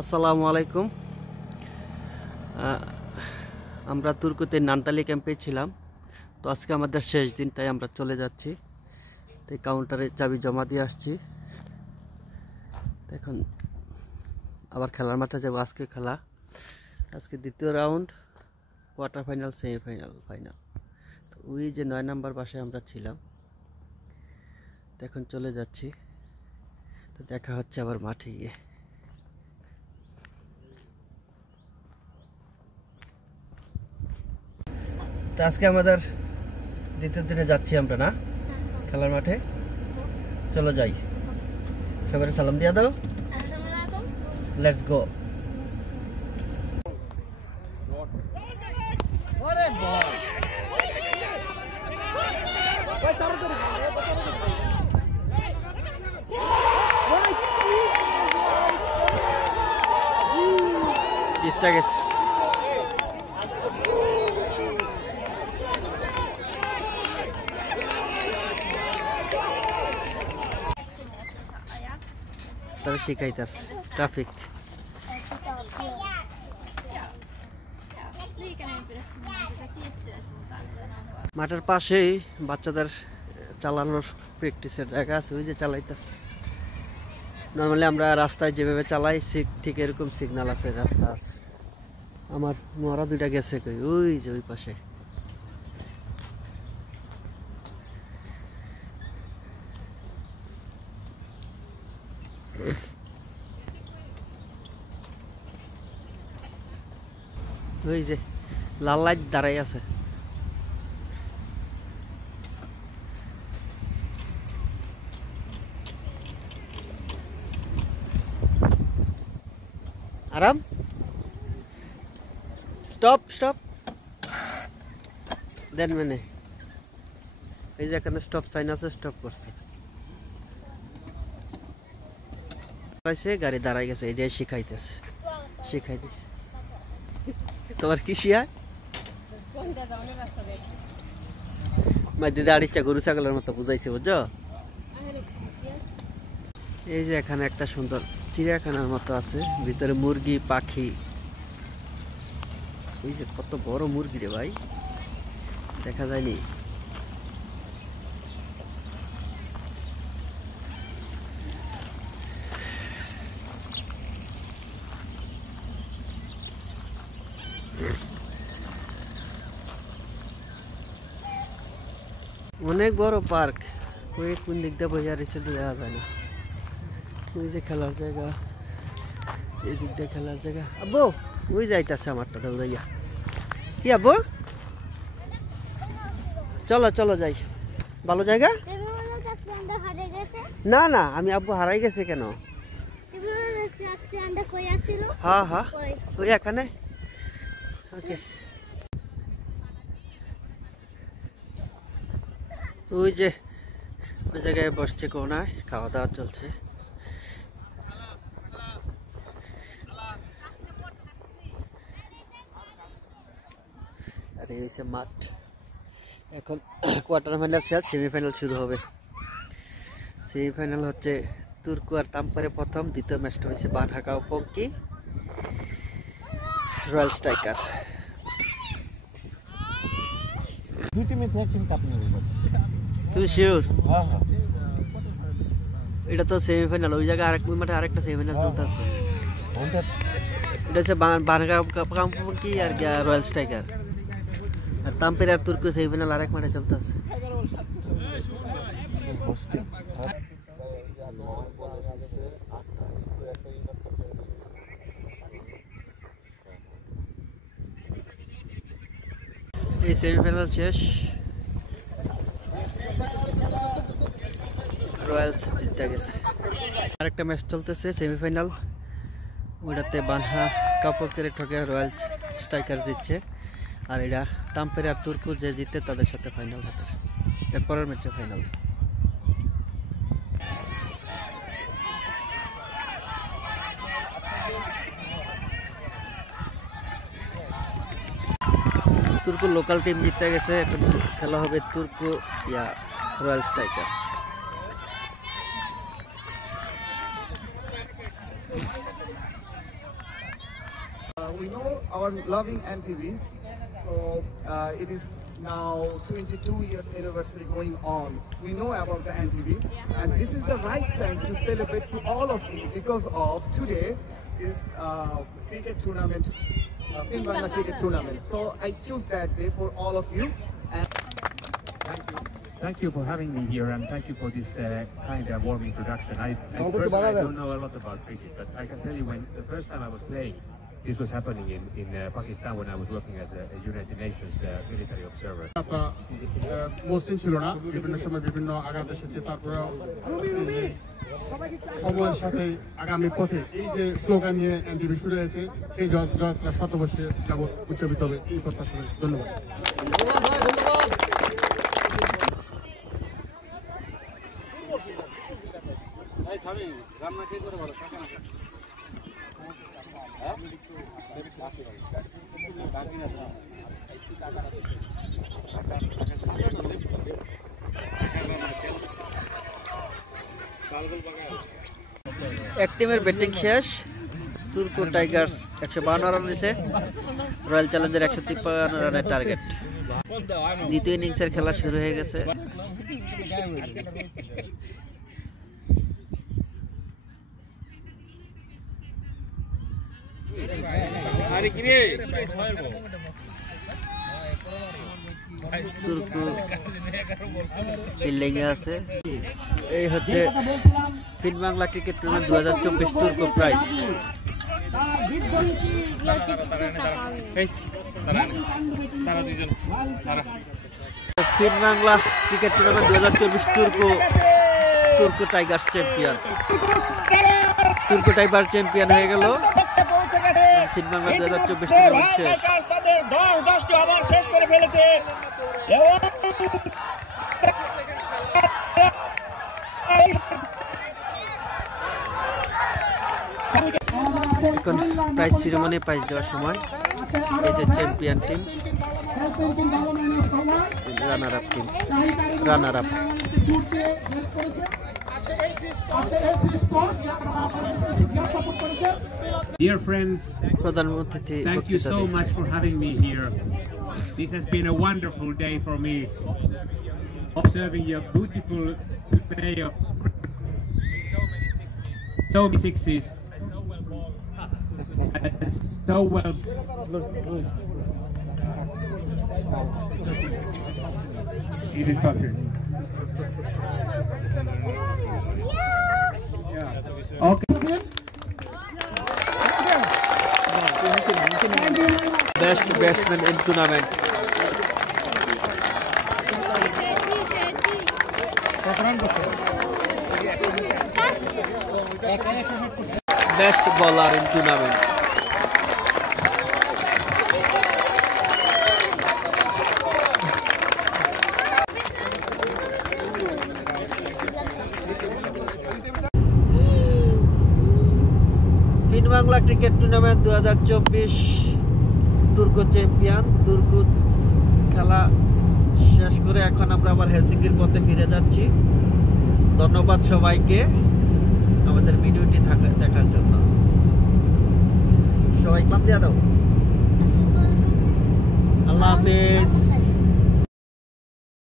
আসসালামু আলাইকুম। আমরা তুর্কতে নানতালি ক্যাম্পে ছিলাম। তো আজকে আমাদের শেষ দিন, তাই আমরা চলে যাচ্ছি। তো কাউন্টারে চাবি জমা দিয়ে আসছি। এখন আবার খেলার মাঠে যাবো। আজকে দ্বিতীয় round, quarter final, semifinal, final. তো ওই যে 9 নম্বর বাসায় আমরা ছিলাম, তো এখন চলে যাচ্ছি। তো দেখা হচ্ছে আবার মাঠে গিয়ে। তো আজকে আমাদের দ্বিতীয় দিনে যাচ্ছি আমরা না খেলার মাঠে। চলো যাই, সবাই সালাম দিয়ে দাও। Let's go. জিততে গেছে। তারা শিখাইতেছে ট্রাফিক। মাঠের পাশেই বাচ্চাদের চালানোর প্র্যাকটিসের জায়গা আছে, ওই যে চালাইতেছে। নর্মালি আমরা রাস্তায় যেভাবে চালাই ঠিক এরকম সিগন্যাল আছে, রাস্তা আছে। আমার নোয়ারা দুইটা গেছে কই, ওই যে ওই পাশে। ওই যে লাল লাইট দাঁড়াই আছে। আরাম, স্টপ স্টপ দেন। মানে এই যে এখানে স্টপ সাইন আছে, স্টপ করছে। গাড়ি দাঁড়াই গেছে, এটাই শিখাইতেছে। তোমার কি শিয়া মাঝে আড়িচ্ছা গরু ছাগলের মতো বুঝাইছে, বুঝছো? এই যে এখানে একটা সুন্দর চিড়িয়াখানার মতো আছে, ভিতরে মুরগি পাখি। ওই যে কত বড় মুরগি রে ভাই, দেখা যায়নি। অনেক বড় পার্ক। ওই কোন দিক দিয়ে বইয়া রয়েছে দেখা যায় না। ওই যে খেলার জায়গা, এই দিক দিয়ে খেলার জায়গা। আব্বু ওই যাইতেছে আমারটা দৌড়াইয়া। কি আব্বু, চলো চলো যাই। ভালো জায়গা না? না, আমি আব্বু হারাই গেছে কেন? হ্যাঁ হ্যাঁ, ওই এখানে। ওকে, ওই যে ওই জায়গায় বসছে কোনায়, খাওয়া দাওয়া চলছে। আর এই হচ্ছে মাঠ। এখন কোয়ার্টার ফাইনাল শেষ, সেমিফাইনাল শুরু হবে। সেমিফাইনাল হচ্ছে তুর্কু আর তাম্পারে প্রথম, দ্বিতীয় ম্যাচটা হয়েছে বানহাকাও পঙ্কি রয়্যাল স্ট্রাইকার। দুই টিমে তো এক টিম কাপ নেবে। তুমি শিওর? হ্যাঁ হ্যাঁ, এটা তো সেমিফাইনাল। ওই জায়গায় আরেক মাঠে আরেকটা সেমিফাইনাল চলতেছে। এটা হচ্ছে বানহাকাও পঙ্কি আর রয়্যাল স্ট্রাইকার। আর তাম্পের আর তুর্কু সেমিফাইনাল আরেক মাঠে চলতেছে। এই সেমিফাইনাল শেষ, রয়্যালস জিতে গেছে। আরেকটা ম্যাচ চলতেছে সেমিফাইনাল, ওইটাতে বানহা কাপড়ের ঠকে রয়্যাল স্ট্রাইকার জিতছে। আর এটা তাম্পের আর তুর্কু যে জিতে তাদের সাথে ফাইনাল হবে। এরপরের ম্যাচে ফাইনাল। তুর্কু লোকাল টিম জিতে গেছে। এখন খেলা হবে Turku yeah royal striker. we know our loving NTV. So it is now 22 years anniversary going on. We know about the NTV, and this is the right time to celebrate to all of you because of today is cricket tournament, Finbangla cricket tournament. So I choose that day for all of you. And Thank you for having me here, and thank you for this kind and warm introduction. I personally don't know a lot about cricket, but I can tell you when the first time I was playing, this was happening in Pakistan when I was working as a United Nations military observer. মসৃণ ছিল না, বিভিন্ন সময় বিভিন্ন আঘাত এসেছে, তারপরেও সময়ের সাথে আগামী পথে এই যে স্লোগান নিয়ে এনটিভি শুরু হয়েছে সেই যাত্রা শতবর্ষে যাবৎ উচ্চারিত হবে এই প্রত্যাশা করে ধন্যবাদ। এক টিমের ব্যাটিং শেষ। তুর্কো টাইগার্স 152 রান দিয়েছে, রয়্যাল চ্যালেঞ্জার 153 রানের টার্গেট। দ্বিতীয় ইনিংসের খেলা শুরু হয়ে গেছে। তুর্কো ফিল্ডিং এ আছে। এই হচ্ছে FinBangla cricket tournament 2024 Turku prize. FinBangla cricket tournament 2024 Turku Tigers champion. Turku Tiger champion হয়ে গেল। ফিনবাংলা 2024 টুর্নামেন্ট শেষ। শেষ করে ফেলেছে এখন প্রাইজ সিরিমনি প্রাইজ দেওয়ার সময়। এই যে champion team, runner up team, runner up. Dear friends, প্রধানমন্ত্রী thank you so much for having me here. This has been a wonderful day for me, observing your beautiful play of so many sixes, so well. Is it fucking? Yeah. Okay. Best batsman in tournament. Best bowler in tournament. FinBangla cricket tournament 2024 Turku champion. Turku খেলা শেষ করে এখন আমরা আবার হেলসিঙ্কির পথে ফিরে যাচ্ছি। ধন্যবাদ সবাইকে আমাদের ভিডিওটি দেখার জন্য। সবাই নাম দিয়ে দাও। আল্লাহ হাফেজ।